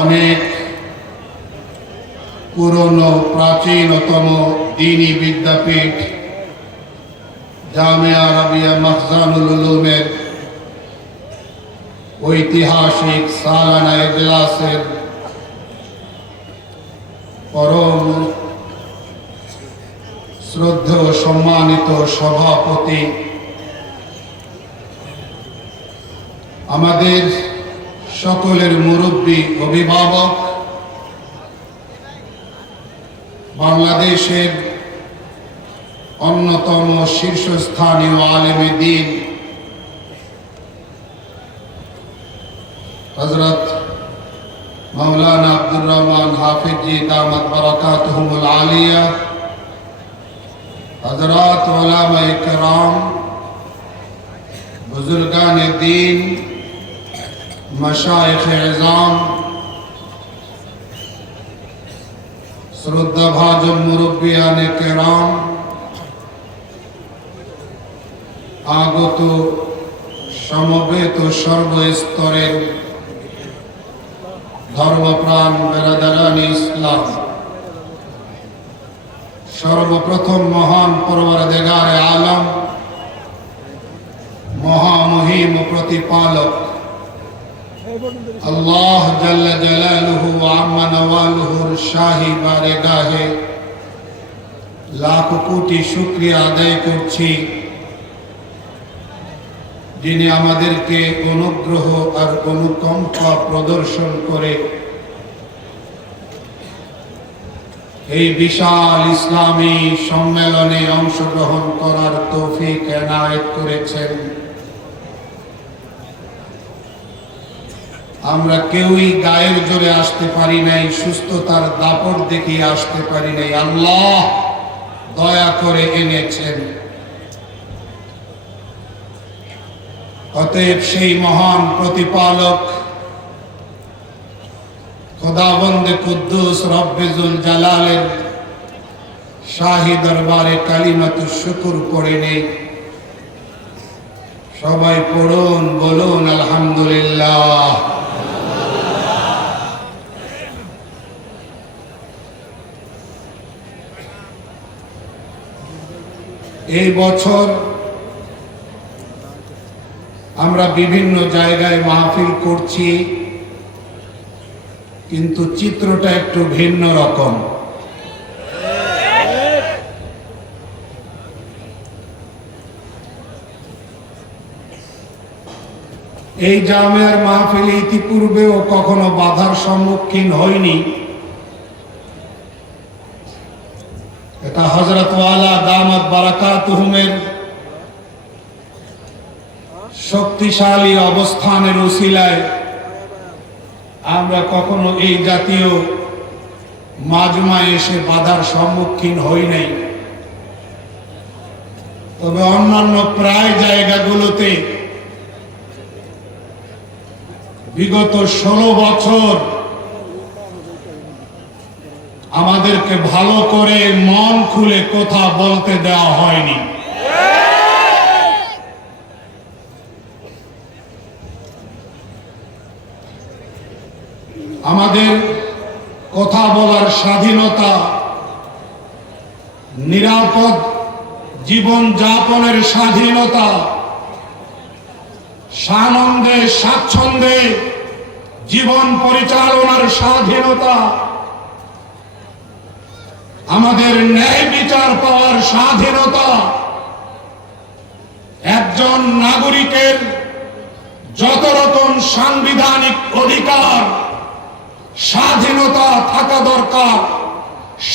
অনেক পুরনো প্রাচীনতম দ্বীনি বিদ্যাপীঠ জামিয়া আরবিয়া মাখজানুল উলুমের ঐতিহাসিক সালানা ইজলাসের পরম শ্রদ্ধেয় সম্মানিত সভাপতি, আমাদের সকলের মুরব্বী অভিভাবক, বাংলাদেশের অন্যতম শীর্ষস্থানীয় আলেমে দ্বীন হযরত মাওলানা আব্দুর রহমান হাফিজি দামাত বারাকাতুহুমুল আলিয়া, হযরত উলামায়ে কেরাম, বুজুর্গানে দ্বীন, মাশায়েখে ইজাম, শ্রদ্ধাভাজন মুরব্বিয়ানে কেরাম, আগত সমবেত সর্বস্তরের ধর্মপ্রাণ বেরাদারানি ইসলাম, সর্বপ্রথম মহান পরওয়ারদিগারে আলম, মহামহিম প্রতিপালক আল্লাহ জাল্লা জালালুহু ওয়া আম্মা নওয়ালুহুর শাহী বারগাহে লাখ কোটি শুকরিয়া আদায় করছি, যিনি আমাদেরকে অনুগ্রহ আর অনুকম্পা প্রদর্শন করে এই বিশাল ইসলামী সম্মেলনে অংশগ্রহণ করার তৌফিক এনায়েত করেছেন। আমরা কেউই গায়ের জোরে আসতে পারি নাই, সুস্থতার দাপট দেখিয়ে আসতে পারি নাই, আল্লাহ দয়া করে এনেছেন। অতএব সেই মহান প্রতিপালক খোদাবন্দে কুদ্দুস রব্বে জুল জালালের শাহী দরবারে কালিমাতুশ শুকর পড়ে নেই। সবাই পড়ুন, বলুন আলহামদুলিল্লাহ। এই বছর আমরা বিভিন্ন জায়গায় মাহফিল করছি, কিন্তু চিত্রটা একটু ভিন্ন রকম। এই জামিয়ার মাহফিল ইতিপূর্বেও কখনো বাধার সম্মুখীন হয়নি। এটা হযরত ওয়ালা দামাত বারাকাতুহুমের শক্তিশালী অবস্থানের উসিলায় আমরা কখনো এই জাতীয় মাজমায় এসে বাধার সম্মুখীন হই নাই। তবে অন্যান্য প্রায় জায়গাগুলোতে বিগত 16 বছর আমাদেরকে ভালো করে মন খুলে কথা বলতে দেওয়া হয়নি। আমাদের কথা বলার স্বাধীনতা, নিরাপদ জীবন যাপনের স্বাধীনতা, সানন্দে স্বাচ্ছন্দ্যে জীবন পরিচালনার স্বাধীনতা, আমাদের ন্যায় বিচার পাওয়ার স্বাধীনতা, একজন নাগরিকের যত রকম সাংবিধানিক অধিকার স্বাধীনতা থাকা দরকার,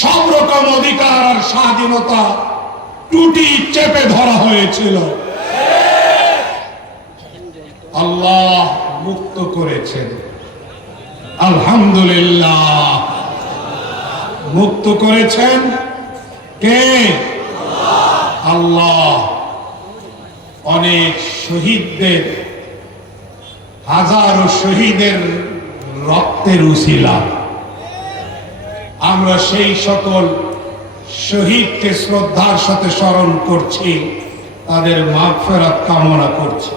সব রকম অধিকার আর স্বাধীনতা টুটি চেপে ধরা হয়েছিল। আল্লাহ মুক্ত করেছেন, আলহামদুলিল্লাহ। মুক্ত করেছেন কে? আল্লাহ। অনেক শহীদদের, হাজারো শহীদের রক্তের উসিলা আমরা সেই সকল শহীদকে শ্রদ্ধার সাথে স্মরণ করছি, তাদের মাগফিরাত কামনা করছি।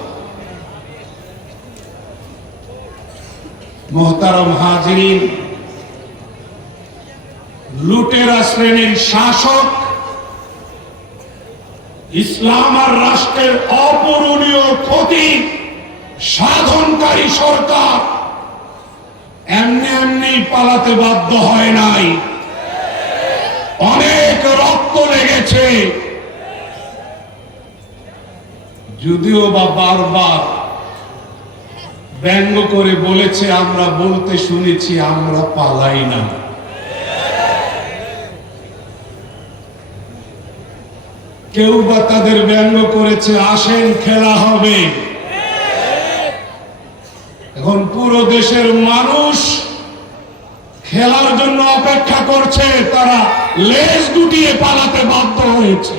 মোহতারম হাজিরিন, লুটেরা শ্রেণীর শাসক ইসলাম আর রাষ্ট্রের অপূরণীয় ক্ষতি সাধনকারী সরকার এমনি এমনি পালাতে বাধ্য হয় নাই। অনেক রক্ত লেগেছে, যদিও বা বারবার ব্যঙ্গ করে বলেছে, আমরা বলতে শুনেছি আমরা পালাই না। কেউ বা তাদের ব্যঙ্গ করেছে আসেন খেলা হবে। এখন পুরো দেশের মানুষ খেলার জন্য অপেক্ষা করছে, তারা লেজ গুটিয়ে পালাতে বাধ্য হয়েছে।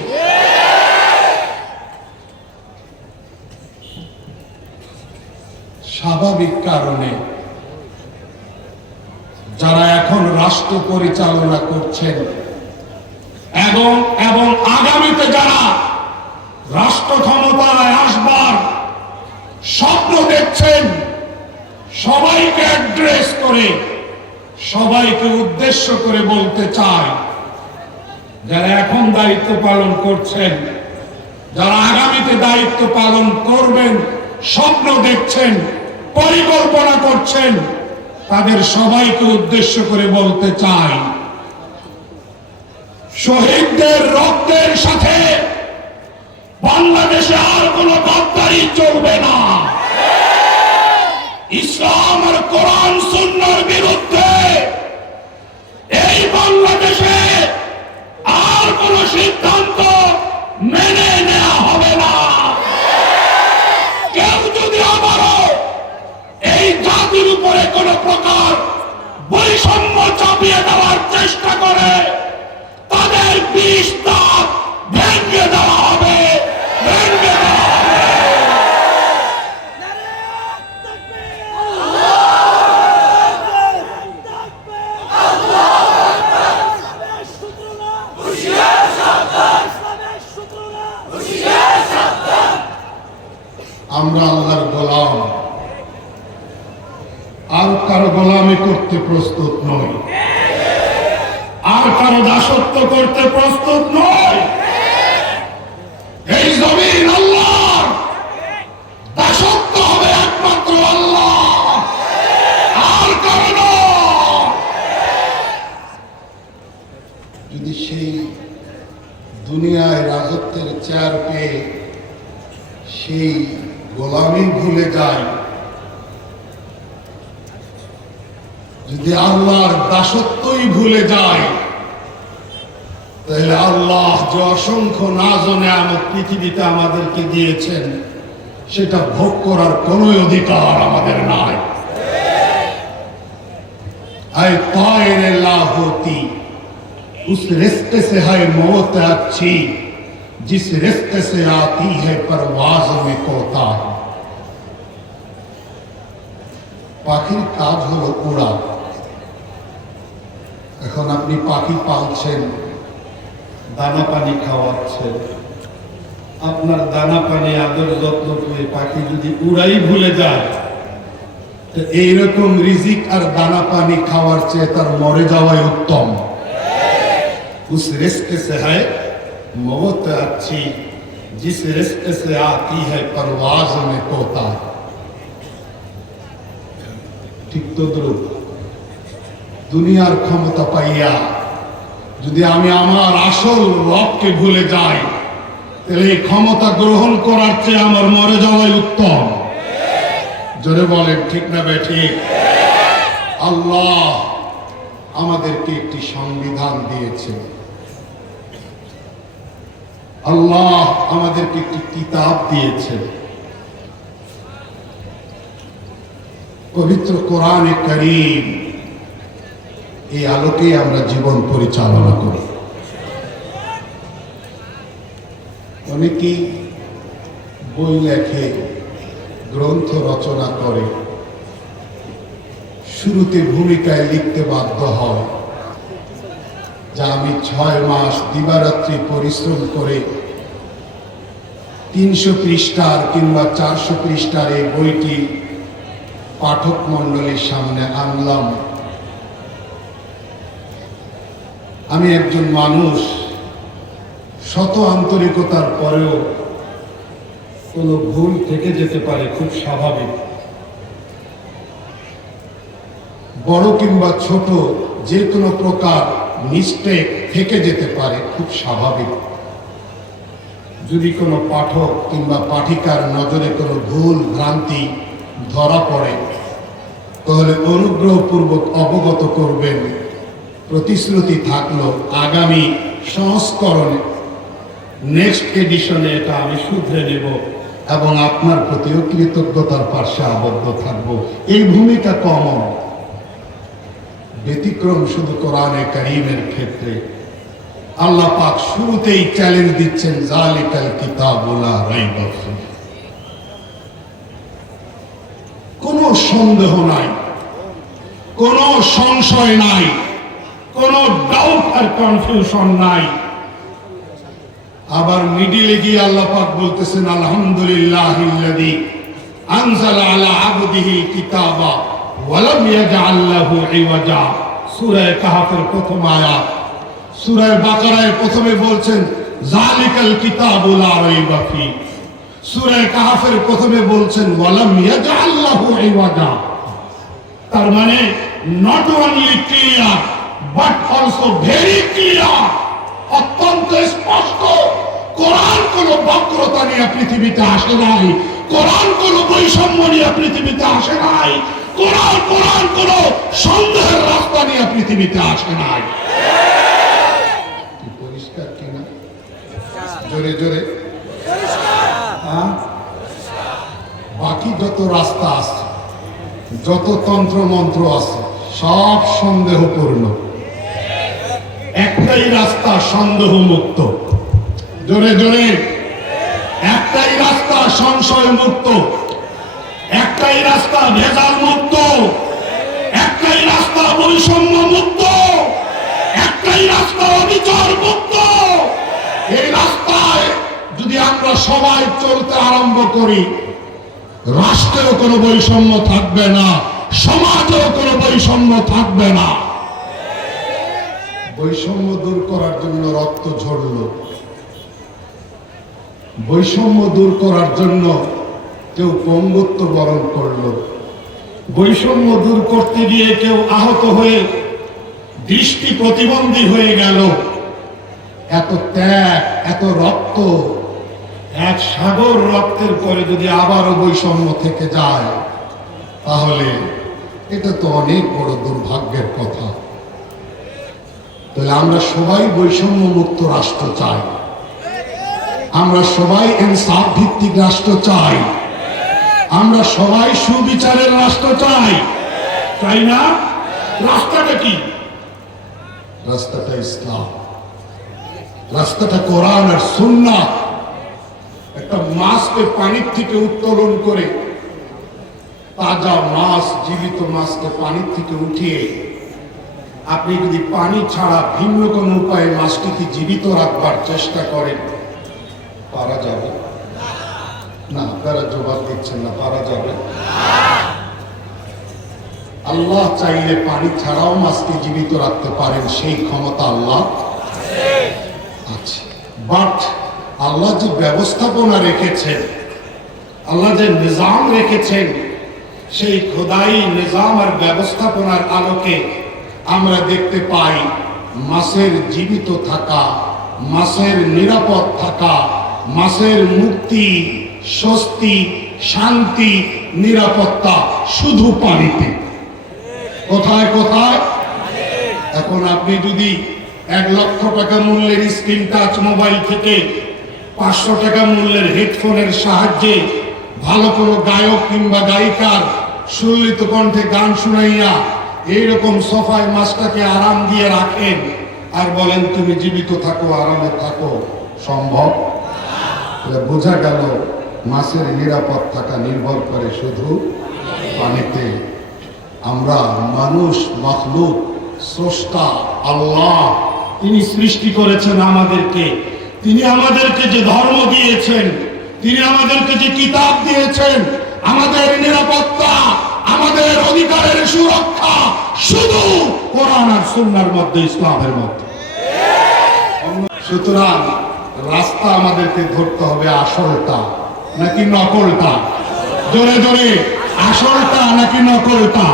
স্বাভাবিক কারণে যারা এখন রাষ্ট্র পরিচালনা করছেন এবং আগামীতে যারা রাষ্ট্র ক্ষমতায় আসবার স্বপ্ন দেখছেন, সবাইকে অ্যাড্রেস করে, সবাইকে উদ্দেশ্য করে বলতে চাই, যারা এখন দায়িত্ব পালন করছেন, যারা আগামীতে দায়িত্ব পালন করবেন, স্বপ্ন দেখছেন, পরিকল্পনা করছেন, তাদের সবাইকে উদ্দেশ্য করে বলতে চাই, শহীদদের রক্তের সাথে বাংলাদেশে আর কোনো গদ্দারি চলবে না। ইসলাম আর কোরআন সুন্নাহর বিরুদ্ধে এই বাংলাদেশে আর কোনো সিদ্ধান্ত মেনে নেওয়া হবে না। কেউ যদি আবারও এই জাতির উপরে কোন প্রকার বৈষম্য চাপিয়ে দেওয়ার চেষ্টা করে, তাদের বিষ দাঁত ভেঙে দেওয়া হবে, ভেঙে দেওয়া হবে। আমরা আল্লাহর গোলাম, আর কারো গোলামি করতে প্রস্তুত নই, আর কারো দাসত্ব করতে প্রস্তুত নয়। এই জমিন আল্লাহর, দাসত্ব হবে একমাত্র আল্লাহ, আর কারো নয়। যদি সেই দুনিয়ায় রাজত্বের চেয়ার পেয়ে সেই গোলামি ভুলে যায়, যদি আল্লাহর দাসত্বই ভুলে যায়, তাহলে আল্লাহ যে অসংখ্য নাজ ও নেয়ামত পৃথিবীতে আমাদেরকে দিয়েছেন, সেটা ভোগ করার কোনো অধিকার আমাদের নাই। আয় তায়েরে লা হোতি উস रिश्ते से है मौत अच्छी जिस रिश्ते से आती है परवाज में कोता। পাখির কাজ হলো উড়া। এখন আপনি পাখি পালছেন, দানা পানি খাওয়াচ্ছেন, আপনার দানা পানি আদর যত্ন করে পাখি যদি উড়াই ভুলে যায়, তো এইরকম রিজিক আর দানা পানি খাওয়ার চেয়ে তার মরে যাওয়াই উত্তম। उस रिश्ते से है मौत अच्छी जिस रिश्ते से आती है परवाज में तोता। ঠিক তদ্রূপ দুনিয়ার ক্ষমতা পাইয়া যদি আমি আমার আসল রবকে ভুলে যাই, তাহলে এই ক্ষমতা গ্রহণ করার চেয়ে আমার মরে যাওয়াই উত্তম। জোরে বলেন ঠিক না বেঠিক? আল্লাহ আমাদেরকে একটি সংবিধান দিয়েছে, আল্লাহ আমাদেরকে একটি কিতাব দিয়েছে, পবিত্র কোরআনে কারীম। এই আলোকে আমরা জীবন পরিচালনা করি। অনেকেই বই লেখে, গ্রন্থ রচনা করে, শুরুতে ভূমিকায় লিখতে বাধ্য হয় যা আমি 6 মাস দিবারাত্রি পরিশ্রম করে 300 পৃষ্ঠার কিংবা 400 পৃষ্ঠার এই বইটি পাঠক মণ্ডলীর সামনে আনলাম। আমি একজন মানুষ, শত আন্তরিকতার পরেও কোনো ভুল থেকে যেতে পারে, খুব স্বাভাবিক। বড় কিংবা ছোট যে কোনো প্রকার মিস্টেক থেকে যেতে পারে, খুব স্বাভাবিক। যদি কোনো পাঠক কিংবা পাঠিকার নজরে কোনো ভুল ভ্রান্তি ধরা পড়ে, তাহলে অনুগ্রহপূর্বক অবগত করবেন। প্রতিশ্রুতি থাকলো আগামী সংস্করণে, নেক্সট এডিশনে এটা আমি শুধরে নেব এবং আপনার প্রতিও কৃতজ্ঞতার পাশে আবদ্ধ থাকব। এই ভূমিকা কমন, ব্যতিক্রম শুধু কোরআনে কারীমের ক্ষেত্রে। আল্লাহ পাক শুরুতেই চ্যালেঞ্জ দিচ্ছেন, যালিকাল কিতাবু লা রাইবা ফীহি। কোনো সন্দেহ নাই, কোনো সংশয় নাই, কোনো ডাউট আর কনফিউশন নাই। আবার মিডিলে গিয়ে আল্লাহ পাক বলতেছেন, আলহামদুলিল্লাহিল্লাযী আনজালা আলা আবদিহিল কিতাবা ওয়া লাম ইয়াজআল লাহু ইওয়াজা। সূরা কাহফের প্রথম আয়াত। সূরা বাকারায় প্রথমে বলছেন যালিকাল কিতাবু লা রাইবা ফীহি। সূরা কাহফের প্রথমে বলছেন ওয়া লাম ইয়াজআল লাহু ইওয়াজা। তার মানে not only clear but also very clear, অত্যন্ত স্পষ্ট। কোরআন কোন বক্রতা নিয়ে পৃথিবীতে আসে নাই, কোরআন কোন বৈষম্য নিয়ে পৃথিবীতে আসে নাই, কোরআন কোন সন্দেহের রাস্তা নিয়ে পৃথিবীতে আসে নাই। পরিষ্কার কিনা? জোরে জোরে। বাকি যত রাস্তা আছে, যত তন্ত্র মন্ত্র আছে, সব সন্দেহপূর্ণ। একটাই রাস্তা সন্দেহ মুক্ত। জোরে জোরে। একটাই রাস্তা সংশয় মুক্ত, একটাই রাস্তা ভেজাল মুক্ত, একটাই রাস্তা বৈষম্য মুক্ত, একটাই রাস্তা অবিচার মুক্ত। এই রাস্তায় যদি আমরা সবাই চলতে আরম্ভ করি, রাষ্ট্রেও কোনো বৈষম্য থাকবে না, সমাজেও কোনো বৈষম্য থাকবে না। বৈষম্য দূর করার জন্য রক্ত ঝরল, বৈষম্য দূর করার জন্য কেউ পঙ্গুত্ব বরণ করল, বৈষম্য দূর করতে গিয়ে কেউ আহত হয়ে দৃষ্টি প্রতিবন্ধী হয়ে গেল। এত ত্যাগ, এত রক্ত, এক সাগর রক্তের পরে যদি আবারও বৈষম্য থেকে যায়, তাহলে এটা তো অনেক বড় দুর্ভাগ্যের কথা। তাহলে আমরা সবাই বৈষম্য মুক্ত রাষ্ট্র চাই, আমরা সবাই ইনসাফ ভিত্তিক রাষ্ট্র চাই, আমরা সবাই সুবিচারের রাষ্ট্র চাই, চাই না? রাস্তাটা কি? রাস্তাটা ইসলাম, রাস্তাটা কোরআন আর সুন্নাহ। একটা মাছকে পানির থেকে উত্তোলন করে, তাজা মাছ, জীবিত মাছকে পানির থেকে উঠিয়ে আপনি যদি পানি ছাড়া ভিন্ন কোন উপায়ে মাছটিকে জীবিত রাখবার চেষ্টা করেন, পারা যাবে না? আপনারা জবাব দিচ্ছেন না, পারা যাবে? আল্লাহ চাইলে পানি ছাড়াও মাছকে জীবিত রাখতে পারেন, সেই ক্ষমতা আল্লাহ আছে। বাট আল্লাহ যে ব্যবস্থাপনা রেখেছেন, আল্লাহ যে নিজাম রেখেছেন, সেই খোদাই নিজাম আর ব্যবস্থাপনার আলোকে আমরা দেখতে পাই মাছের জীবিত থাকা, মাছের নিরাপদ থাকা, মাছের মুক্তি, স্বস্তি, শান্তি, নিরাপত্তা শুধু পানিতে। কোথায় কোথায়? এখন আপনি যদি 1 লক্ষ টাকা মূল্যের স্ক্রিন টাচ মোবাইল থেকে 500 টাকা মূল্যের হেডফোনের সাহায্যে ভালো কোনো গায়ক কিংবা গায়িকার সুললিত কণ্ঠে গান শুনাইয়া এইরকম সোফায় মাছটাকে আরাম দিয়ে রাখেন আর বলেন তুমি জীবিত থাকো, আরামে থাকো, সম্ভব? বোঝা গেল মাছের নিরাপদ থাকা নির্ভর করে শুধু পানিতে। আমরা মানুষ, মাখলুক, স্রষ্টা আল্লাহ, তিনি সৃষ্টি করেছেন আমাদেরকে, তিনি আমাদেরকে যে ধর্ম দিয়েছেন, তিনি আমাদেরকে যে কিতাব দিয়েছেন, আমাদের নিরাপত্তা, আমাদের অধিকারের সুরক্ষা শুধু কোরআন আর সুন্নাহর মধ্যে, ইসলামের মধ্যে। সুতরাং রাস্তা আমাদেরকে ধরতে হবে আসলটা নাকি নকলটা? জোরে জোরে, আসলটা নাকি নকলটা?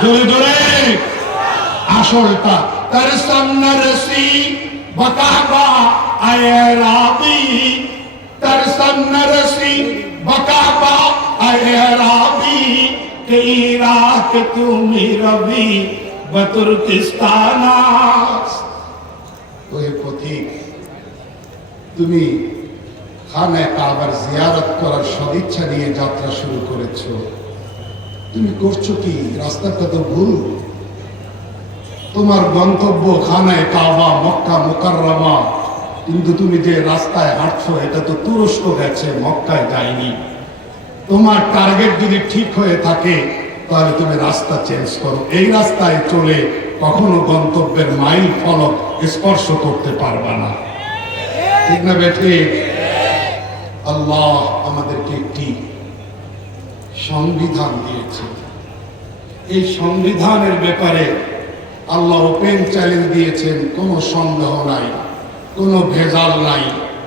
জোরে জোরে, আসলটা। তার সন্ন্যাসী বকাবা আয়রাবি, তার সন্ন্যাসী বকাবা আয়রাবি, কে ইরাক তুমি রবি বতুর্কিস্তানাস। ওই পথিক, তুমি খানায়ে কাবার জিয়ারত করার সদিচ্ছা নিয়ে যাত্রা শুরু করেছো। তুমি করছো কি? রাস্তাটা তো ভুল। তোমার গন্তব্য খানায়ে কাবা, মক্কা মুকাররমা, কিন্তু তুমি যে রাস্তায় হাঁটছো এটা তো তুরস্ক গেছে, মক্কায় যায়নি। তোমার টার্গেট যদি ঠিক হয়ে থাকে তাহলে তুমি রাস্তা চেঞ্জ করো। এই রাস্তায় চলে কখনো গন্তব্যের মাইল ফলক স্পর্শ করতে পারবা না, ঠিক না বেঠে? আল্লাহ আমাদেরকে একটি সংবিধান দিয়েছে। এই সংবিধানের ব্যাপারে আল্লাহ ওপেন চ্যালেঞ্জ দিয়েছেন। কোনো সন্দেহ নাই, কোনো ভেজাল নাই,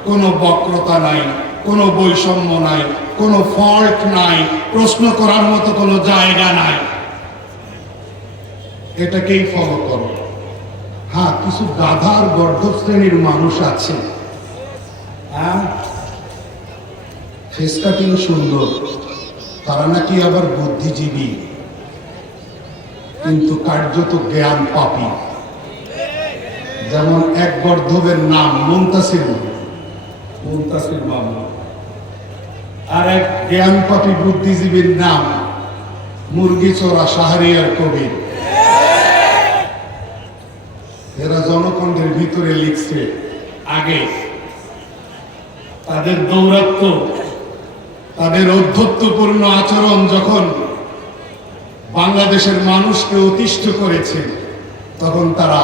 কোনো বক্রতা নাই, কোনো বৈষম্য নাই, কোনো ফল্ট নাই, প্রশ্ন করার মতো কোনো জায়গা নাই। এটাকেই ফলো করো। হ্যাঁ, কিছু গাধার গর্ধ শ্রেণীর মানুষ আছে, হ্যাঁ, ফেস কাটিং সুন্দর, তারা নাকি আবার বুদ্ধিজীবী, কিন্তু কার্যত জ্ঞান পাপী। যেমন এক গর্ধবের নাম মুনতাসির বাবু, আর এক জ্ঞান পাপী বুদ্ধিজীবীর নাম মুরগি চোরা শাহরিয়ার কবির। এরা জনকণ্ঠের ভিতরে লিখছে, আগে তাদের দৌরাত্ম্য, তাদের ঔদ্ধত্যপূর্ণ আচরণ যখন বাংলাদেশের মানুষকে অতিষ্ঠ করেছে, তখন তারা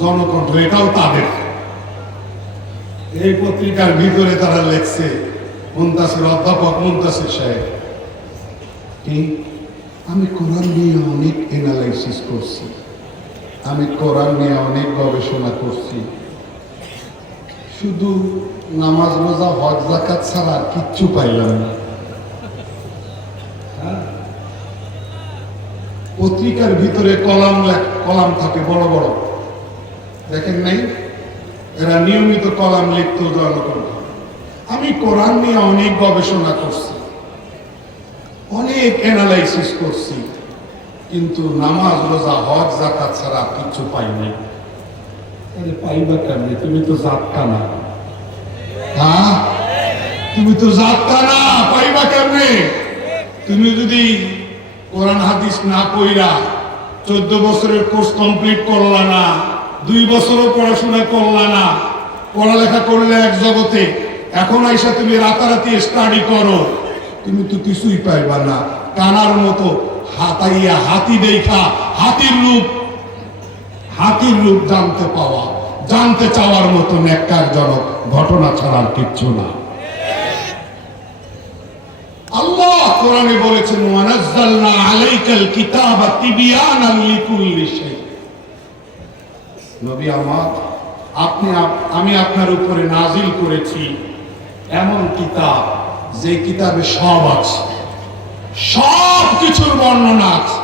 জনকণ্ঠ, এটাও তাদের। এই পত্রিকার ভিতরে তারা লিখছে, মুনতাসির, অধ্যাপক মুনতাসির সাহেব, আমি কোরআন নিয়ে অনেক এনালাইসিস করছি, আমি কোরআন নিয়ে অনেক গবেষণা করছি, শুধু নামাজ রোজা হজ যাকাত ছাড়া কিচ্ছু পাইলাম না। পত্রিকার ভিতরে কলাম থাকে বড় বড়, দেখেন নাই? এরা নিয়মিত কলাম লিখত জনকণ্ঠ। আমি কোরআন নিয়ে অনেক গবেষণা করছি, অনেক অ্যানালাইসিস করছি, কিন্তু নামাজ রোজা হজ যাকাত ছাড়া কিচ্ছু পাই নাই। তাহলে পাইবা কেমনে? তুমি তো জাতকা না। হ্যাঁ, তুমি তো জাতকা না, পাইবা কেমনে? তুমি যদি কোরআন হাদিস না পড়া 14 বছরের কোর্স কমপ্লিট করলা না, 2 বছরও পড়াশোনা করলা না, পড়ালেখা করলে এক জগতে, এখন আইসা তুমি রাতারাতি স্টাডি করো, তুমি তো কিছুই পাইবা না। কানার মতো হাতাইয়া হাতি দেখা হাতির রূপ জানতে চাওয়ার মতো নেককারজনক ঘটনা ছাড়া কিচ্ছু না। আল্লাহ কোরআনে বলেছেন, ওয়ানাজ্জালনা আলাইকাল কিতাবা তিবিয়ানান লিকুল্লি শাই। নবী আমার, আমি আপনার উপরে নাজিল করেছি এমন কিতাব, যে কিতাবে সব আছে, সব কিছুর বর্ণনা আছে।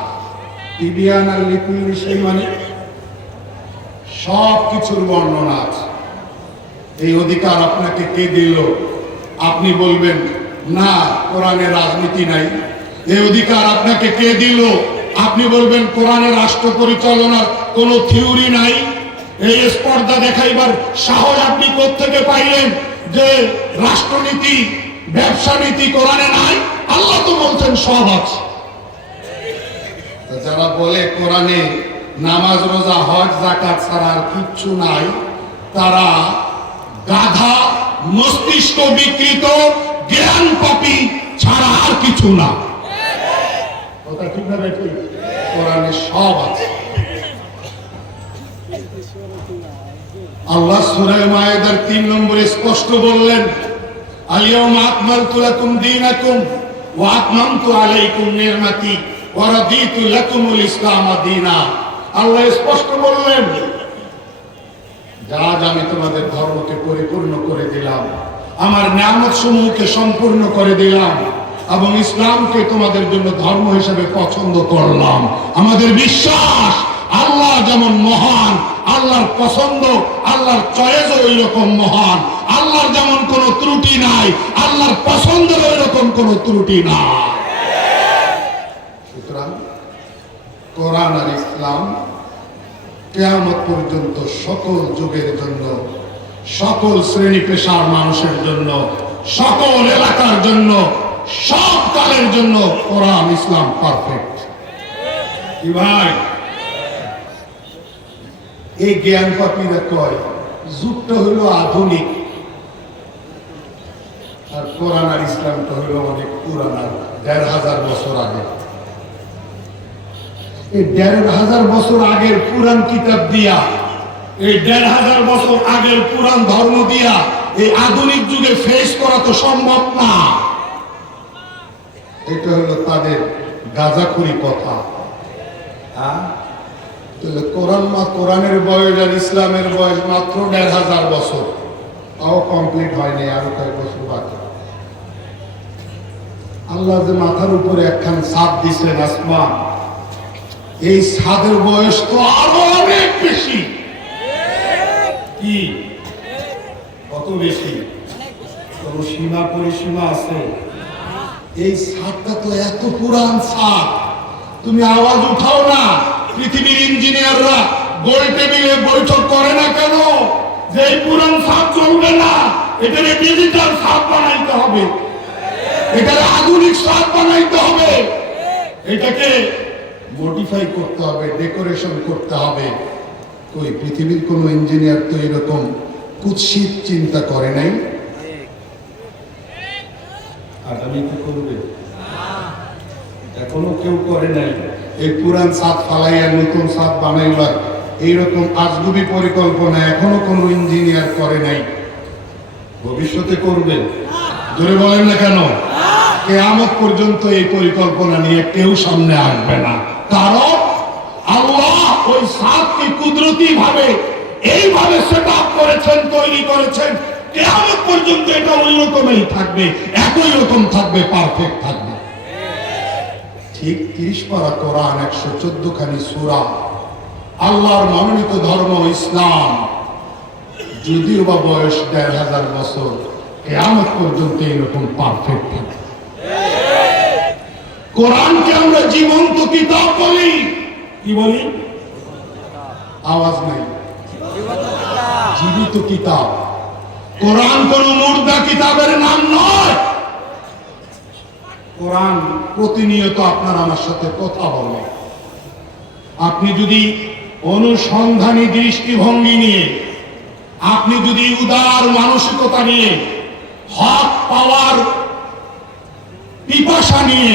তিবিয়ানান লিকুল্লি শাই মানে সব কিছুর বর্ণনা আছে। এই অধিকার আপনাকে কে দিল? আপনি বলবেন না, কোরআনে রাজনীতি নাই। এই অধিকার আপনাকে কে দিল? আপনি বলবেন কোরআনে রাষ্ট্র পরিচালনার কোনো থিওরি নাই। এই স্পর্ধা দেখাইবার সাহস আপনি কোত্থেকে পাইলেন যে রাষ্ট্রনীতি, ব্যবসা নীতি কোরআনে নাই? আল্লাহ তো বলছেন সব আছে। যারা বলে কোরআনে নামাজ রোজা হজ যাকাত ছাড়া আর কিচ্ছু নাই, তারা গাধা, মস্তিষ্ক বিকৃত, জ্ঞান পাপী ছাড়া আর কিছু না। কথা ঠিক না বেঠিক? কোরআনে সব আছে। আল্লাহ সূরা মায়েদার 3 নম্বরে স্পষ্ট বললেন, আল-ইয়াওমা আকমালতু লাকুম দীনাকুম ওয়া আতমামতু আলাইকুম নি'মাতি ওয়া রাদিতু লাকুমুল ইসলাম দীনা। আল্লাহ স্পষ্ট বললেন, আজ আমি তোমাদের ধর্মকে পরিপূর্ণ করে দিলাম, আমার নিয়ামত সমূহকে সম্পূর্ণ করে দিলাম এবং ইসলামকে তোমাদের জন্য ধর্ম হিসেবে পছন্দ করলাম। আমাদের বিশ্বাস আল্লাহ যেমন মহান, আল্লাহর পছন্দ, আল্লাহর চয়েস ওই রকম মহান। আল্লাহর যেমন কোনো ত্রুটি নাই, আল্লাহর পছন্দের ওই রকম কোনো ত্রুটি নাই। সুতরাং কোরআন আর ইসলাম কিয়ামত পর্যন্ত সকল যুগের জন্য, সকল শ্রেণী পেশার মানুষের জন্য, সকল এলাকার জন্য, সব কালের জন্য কোরআন ইসলাম পারফেক্ট। কি ভাই, এই জ্ঞান পাপীরা কয় যুগটা হইল আধুনিক, আর কোরআন আর ইসলামটা হইল অনেক পুরানা, ১৫০০ বছর আগে। এই ১৫০০ বছর আগের পুরান কিতাব দিয়া, এই ১৫০০ বছর আগের পুরান ধর্ম দিয়া এই আধুনিক যুগে ফেস করা তো সম্ভব না। এটা হলো তাদের গাঁজাখুরি কথা। কোরআনের বয়স আর ইসলামের বয়স মাত্র ১৫০০ বছর, তাও কমপ্লিট হয়নি, আরো কয়েক বছর বাকি। আল্লাহ যে মাথার উপরে একখান ছাদ দিচ্ছেন, আসমান, এই ছাদের বয়স তো আরো অনেক বেশি। কি কত বেশি? কোন সীমা পরিসীমা আছে? এই ছাদটা তো এত পুরান ছাদ, তুমি আওয়াজ উঠাও না। পৃথিবীর ইঞ্জিনিয়াররা গোল টেবিলে বৈঠক করে না কেন? যে এই পুরান ছাদ চলবে না, এটাকে ডিজিটাল ছাদ বানাইতে হবে, এটাকে আধুনিক ছাদ বানাইতে হবে, এটাকে মডিফাই করতে হবে, ডেকোরেশন করতে হবে। ওই পৃথিবীর কোন ইঞ্জিনিয়ার তো এরকম কুৎসিত চিন্তা করে নাই। আগামীতে করবে, এখনো কেউ করে নাই। এই পুরান ছাদ ফালাইয়া নতুন ছাদ বানাইবার এইরকম আজগুবি পরিকল্পনা এখনো কোন ইঞ্জিনিয়ার করে নাই। ভবিষ্যতে করবে? জোরে বলেন না কেন? কিয়ামত পর্যন্ত এই পরিকল্পনা নিয়ে কেউ সামনে আসবে না, কারণ আল্লাহ ওই ছাদকে কুদরতি ভাবে এইভাবে সেট আপ করেছেন, তৈরি করেছেন, কিয়ামত পর্যন্ত এটা ওই রকমই থাকবে, একই রকম থাকবে, পারফেক্ট থাকবে। ঠিক ৩০ পারা কোরআন, ১১৪ খানি সূরা, আল্লাহর মনোনীত ধর্ম ইসলাম, যদিও বা বয়স ১৫০০ বছর, কিয়ামত পর্যন্ত এইরকম পারফেক্ট থাকবে। কোরআনকে আমরা জীবন্ত কিতাব বলি। কি বলি? আওয়াজ নাই, জীবিত কিতাব। কোরআন কোন মুর্দা কিতাবের নাম নয়। কোরআন প্রতিনিয়ত আপনার আমার সাথে কথা বলে। আপনি যদি অনুসন্ধানী দৃষ্টিভঙ্গি নিয়ে, আপনি যদি উদার মানসিকতা নিয়ে, হক পাওয়ার পিপাসা নিয়ে,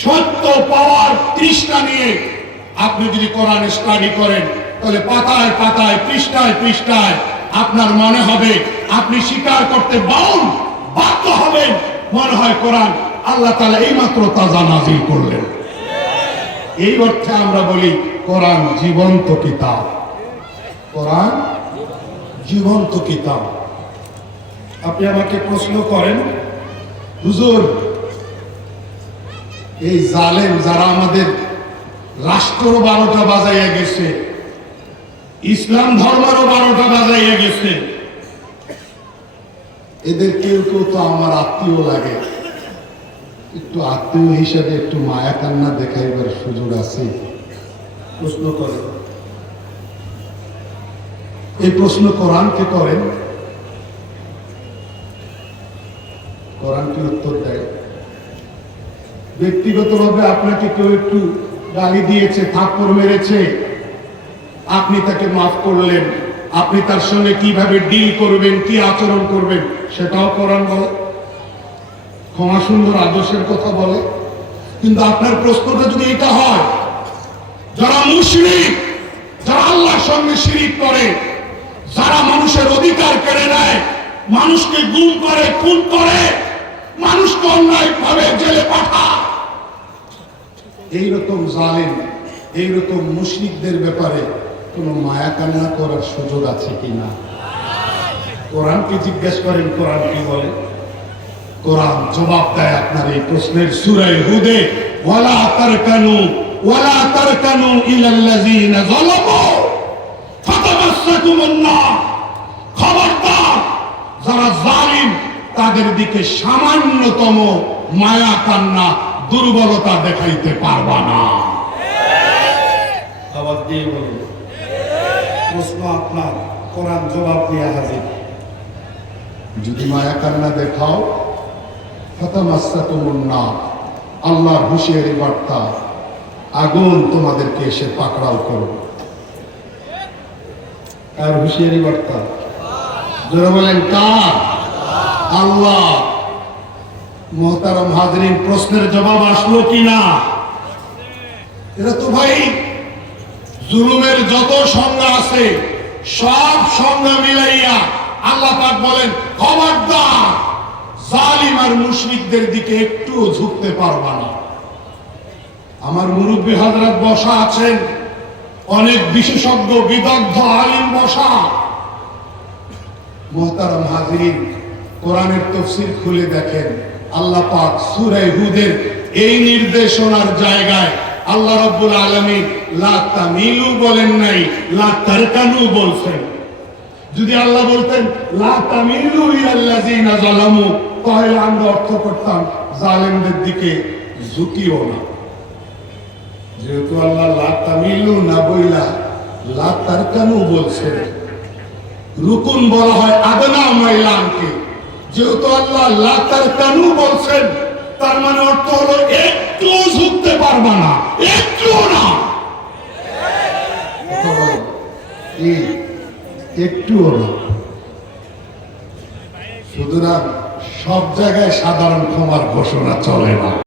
সত্য পাওয়ার তৃষ্ণা নিয়ে আপনি যদি কোরআন স্টাডি করেন, তাহলে পাতায় পাতায়, পৃষ্ঠায় পৃষ্ঠায় আপনার মনে হবে, আপনি স্বীকার করতে বাধ্য হবেন, মনে হয় কোরআন আল্লাহ তাআলা এইমাত্র তাজা নাযিল করলেন। এই অর্থে আমরা বলি কোরআন জীবন্ত কিতাব। কোরআন জীবন্ত কিতাব। আপনি আমাকে প্রশ্ন করেন, হুজুর, এই জালেম যারা আমাদের রাষ্ট্র ১২টা বাজাইয়া গেছে, ইসলাম ধর্মেরও ১২টা বাজাইয়া গেছে, এদের কেউ কেউ তো আমার আত্মীয় লাগে, একটু আত্মীয় হিসেবে একটু মায়া কান্না দেখাইবার সুযোগ আছে? প্রশ্ন করেন। এই প্রশ্ন কোরআনকে করেন, কোরআন কি উত্তর দেয়? ব্যক্তিগতভাবে আপনাকে কেউ একটু গালি দিয়েছে, থাপ্পড় মেরেছে, আপনি তাকে মাফ করলেন, আপনি তার সঙ্গে কিভাবে ডিল করবেন, কি আচরণ করবেন, সেটাও কোরআন বলে। ক্ষমা সুন্দর আদর্শের কথা বলে। কিন্তু আপনার প্রশ্নটা যদি এটা হয়, যারা মুশরিক, যারা আল্লাহর সঙ্গে শিরিক করে, যারা মানুষের অধিকার কেড়ে নেয়, মানুষকে গুম করে, খুন করে, মানুষকে অন্যায়ভাবে জেলে পাঠা। এইরকম জালেম, এইরকম মুশরিকদের ব্যাপারে কোনো মায়া কান্না করার সুযোগ আছে কিনা? কোরআনকে জিজ্ঞেস করেন, কোরআন কি বলে? কোরআন জবাব দেয় আপনার এই প্রশ্নের সূরা হুদে, ওয়ালা তারকানু ইলাল্লাযিনা যালামু ফাতামাসসাকুমুন নার। খবরদার, যারা জালিম তাদের দিকে সামান্যতম মায়া কান্না, দুর্বলতা দেখাইতে পারবা না। আওয়াজ দিয়ে বলুন। প্রশ্ন আপনার, কোরআন জবাব দিয়ে হাজির। যদি মায়া কান্না দেখাও, ফাতামাসসাকুমুন নার, আল্লাহর হুঁশিয়ারি বার্তা, আগুন তোমাদেরকে এসে পাকড়াও করবে। কার হুঁশিয়ারি বার্তা? যারা বলেন কার? আল্লাহ। মুহতারাম হাজরিন, প্রশ্নের জবাব আসলো কিনা? এটা তো ভাই জুলুমের যত সংজ্ঞা আছে সব সংজ্ঞা মিলাইয়া আল্লাহ পাক বলেন, খবরদার, জালিম আর মুশরিকদের দিকে একটুও ঝুঁকতে পারবা না। আমার মুরব্বী হযরত বসা আছেন, অনেক বিশেষজ্ঞ বিদগ্ধ আলিম বসা। মুহতারাম হাজিরিন, কোরআনের তাফসীর খুলে দেখেন, আল্লাহ পাক সূরা হুদের এই নির্দেশনার জায়গায় আল্লাহ রাব্বুল আলামিন লা তামিলু বলেন নাই, লা তারকানু বলছেন। যদি আল্লাহ বলতেন লা তামিলু ইলাল্লাযিনা যালামু, তাহলে আমরা অর্থ করতাম জালেমদের দিকে ঝুঁকিও না। যেহেতু আল্লাহ লা তামিলু না বইলা লা তারকানু বলছেন, রুকুন বলা হয় আদনা মাইলানকে, যেহেতু আল্লাহ লা তারকানু বলছেন, তার মানে অর্থ হলো একটু ঝুঁকতে পারবা না, একটু না। একটুও না। সুতরাং সব জায়গায় সাধারণ ক্ষমার ঘোষণা চলে না।